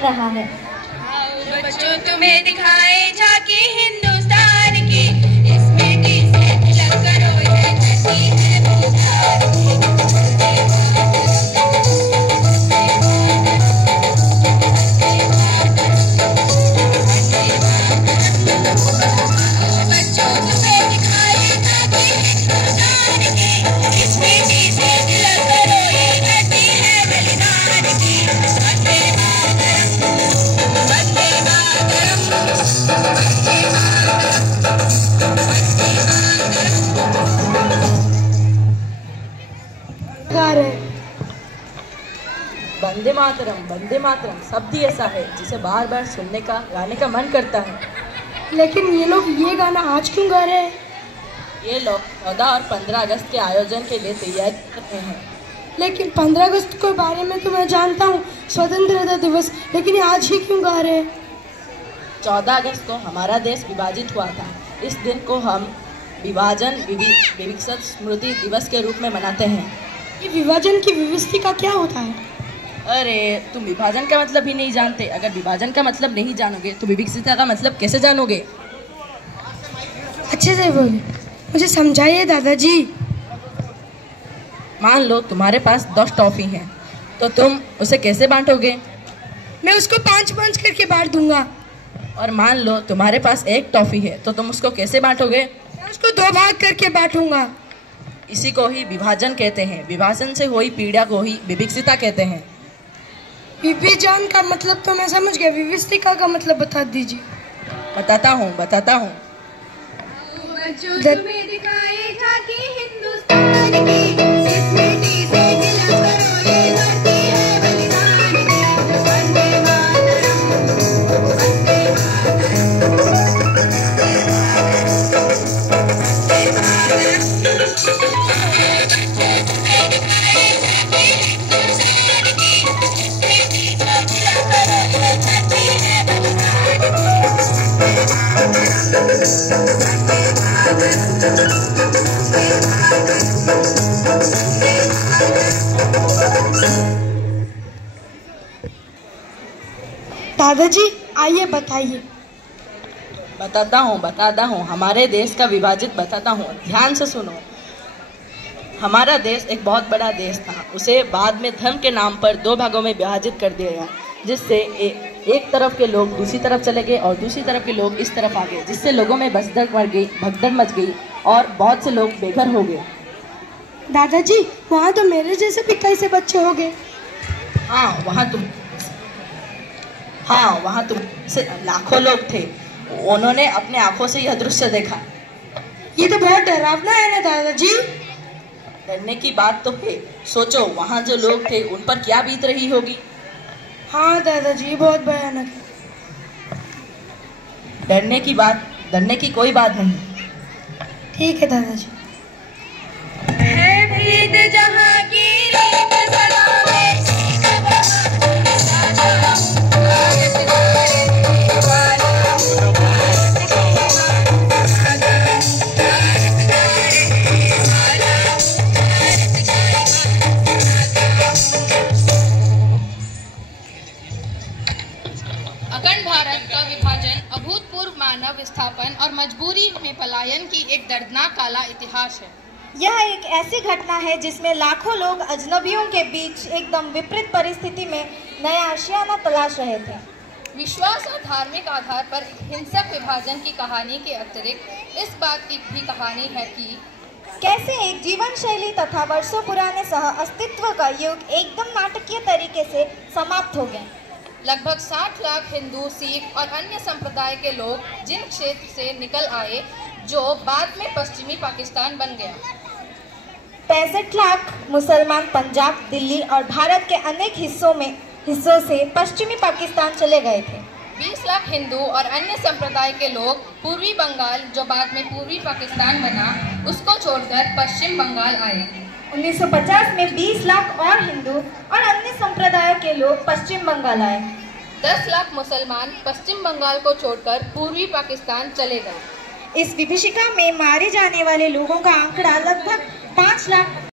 रहा है। बच्चों तुम्हें दिखाए झांकी हिंदुस्तान की, इस मिट्टी से तिलक करो, ये धरती है बिहार की। बच्चों तुम्हें दिखाए झांकी हिंदुस्तान की, इस मिट्टी से तिलक करो, ये धरती है बलिदान की। वंदे मातरम, वंदे मातरम। वंदे मातरम शब्द ही ऐसा है जिसे बार बार सुनने का, गाने का मन करता है। लेकिन ये लोग ये गाना आज क्यों गा रहे हैं? ये लोग 14 और 15 अगस्त के आयोजन के लिए तैयारी कर रहे हैं। लेकिन 15 अगस्त के बारे में तो मैं जानता हूँ, स्वतंत्रता दिवस, लेकिन ये आज ही क्यों गा रहे हैं? 14 अगस्त को हमारा देश विभाजित हुआ था। इस दिन को हम विभाजन विविक्षत स्मृति दिवस के रूप में मनाते हैं। ये विभाजन की विविष्टिका क्या होता है? अरे तुम विभाजन का मतलब ही नहीं जानते। अगर विभाजन का मतलब नहीं जानोगे तो विविक्षिता का मतलब कैसे जानोगे? अच्छे से बोले, मुझे समझाइए दादाजी। मान लो तुम्हारे पास 10 टॉफी हैं, तो तुम उसे कैसे बांटोगे? मैं उसको 5-5 करके बांट दूंगा। और मान लो तुम्हारे पास 1 टॉफी है, तो तुम उसको कैसे बांटोगे? मैं उसको 2 भाग करके बांटूंगा। इसी को ही विभाजन कहते हैं। विभाजन से हुई पीड़ा को ही विविक्षिता कहते हैं। विभाजन का मतलब तो मैं समझ गया, विविष्टिका का मतलब बता दीजिए। बताता हूँ। बच्चों तुम्हें दिखाए झांकी हिंदुस्तान की, इस मिट्टी से तिलक करो, ये धरती है बलिदान की। वंदे मातरम, वंदे दादाजी आइए बताइए। बताता हूँ। हमारे देश का विभाजित बताता हूँ, ध्यान से सुनो। हमारा देश एक बहुत बड़ा देश था। उसे बाद में धर्म के नाम पर 2 भागों में विभाजित कर दिया गया, जिससे एक तरफ के लोग दूसरी तरफ चले गए और दूसरी तरफ के लोग इस तरफ आ गए, जिससे लोगों में भगदड़ मच गई और बहुत से लोग बेघर हो गए। दादाजी वहाँ तो मेरे जैसे भी कई से बच्चे हो गए। हाँ वहाँ तुम से लाखों लोग थे। उन्होंने अपने आंखों से यह दृश्य देखा। ये तो बहुत डरावना है ना दादाजी। डरने की बात तो है। सोचो वहाँ जो लोग थे उन पर क्या बीत रही होगी। हाँ दादाजी बहुत भयानक है। डरने की कोई बात नहीं। ठीक है दादाजी। है भीड़ जहाँ की रीत सलामे, अखंड भारत का विभाजन अभूतपूर्व मानव विस्थापन और मजबूरी में पलायन की एक दर्दनाक काला इतिहास है। यह एक ऐसी घटना है जिसमें लाखों लोग अजनबियों के बीच एकदम विपरीत परिस्थिति में नया आशियाना तलाश रहे थे। विश्वास और धार्मिक आधार पर हिंसक विभाजन की कहानी के अतिरिक्त इस बात की भी कहानी है कि कैसे एक जीवन शैली तथा वर्षों पुराने सह अस्तित्व का युग एकदम नाटकीय तरीके से समाप्त हो गए। लगभग 60 लाख हिंदू, सिख और अन्य संप्रदाय के लोग जिन क्षेत्र से निकल आए, जो बाद में पश्चिमी पाकिस्तान बन गया। 65 लाख मुसलमान पंजाब, दिल्ली और भारत के अनेक हिस्सों से पश्चिमी पाकिस्तान चले गए थे। 20 लाख हिंदू और अन्य संप्रदाय के लोग पूर्वी बंगाल, जो बाद में पूर्वी पाकिस्तान बना, उसको छोड़कर पश्चिम बंगाल आए। 1950 में 20 लाख और हिंदू और अन्य संप्रदाय के लोग पश्चिम बंगाल आए। 10 लाख मुसलमान पश्चिम बंगाल को छोड़कर पूर्वी पाकिस्तान चले गए। इस विभीषिका में मारे जाने वाले लोगों का आंकड़ा लगभग 5 लाख